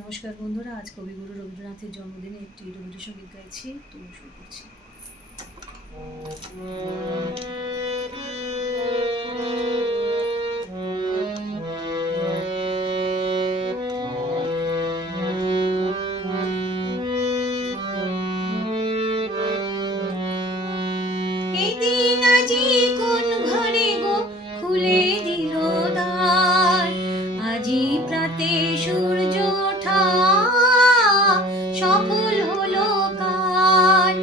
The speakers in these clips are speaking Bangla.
নমস্কার বন্ধুরা, আজ কবিগুরু রবীন্দ্রনাথের জন্মদিনে একটি রবীন্দ্রসঙ্গীত গাইছি, তো শুরু করছি। এদিন আজি কোন ঘরে গো খুলে দিল দ্বার, আজি প্রাতে সূর্য ওঠা সফল হলো কার।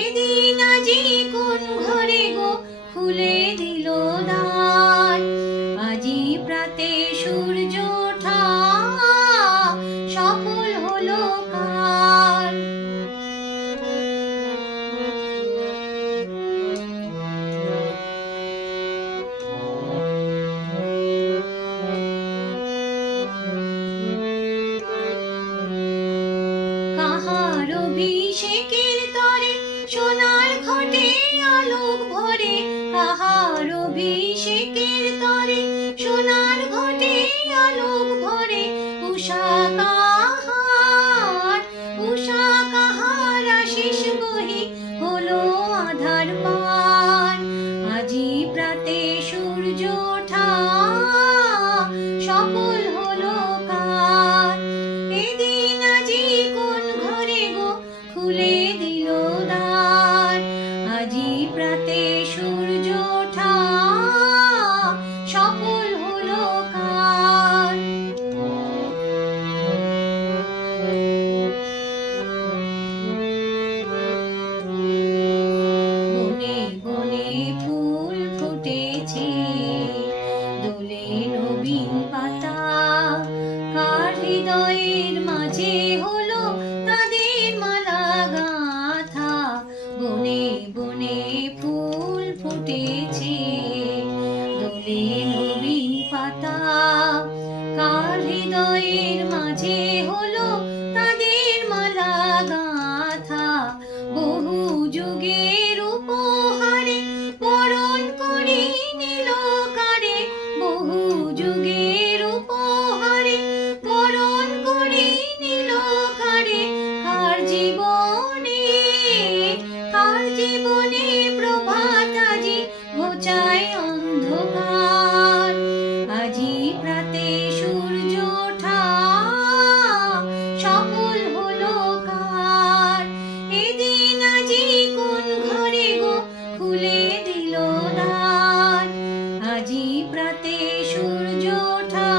এদিন আজি কোন ঘরে গো খুলে দিল দ্বার, আজি প্রাতে সূর্য ওঠা সফল হলো কার। কাহার অভিষেকের তরে সোনার ঘটে আলোক ভরে, কাহার অভিষেকের তরে সোনার ঘটে আলোক ভরে। উষা কাহার আশিস বহি হলো আধার পার, আজি প্রাতে সূর্য ওঠা সফল হলো কার। এদিন আজি কোন ঘরে গো খুলে দিল দ্বার, আজি প্রাতে সূর্য ওঠা সফল হলো কার। বনে বনে ফুল ফুটেছে, দোলে নবীন পাতা, কার হৃদয়ের মাঝে হলো তাদের মালা গাঁথা। বনে বনে ফুল ফুটেছে, দোলে নবীন পাতা, কার হৃদয়ের মাঝে হলো তাদের মালা গাঁথা। বহু যুগের উপহারে বরণ করি নিল কারে, বহু যুগের উপহারে বরণ করি নিল কারে। কার জীবনে প্রভাত আজি ঘোচায় অন্ধকার, আজি প্রাতে সূর্য ওঠা সফল হলো কার। এদিন আজি কোন ঘরে গো খুলে দিল দ্বার, আজি প্রাতে সূর্য ওঠা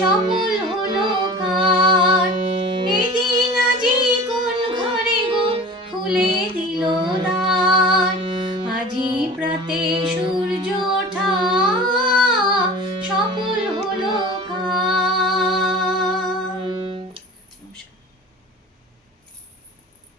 সফল হলো কার। এদিন আজি কোন ঘরে গো খুলে দিল দ্বার, আজি প্রাতে সূর্য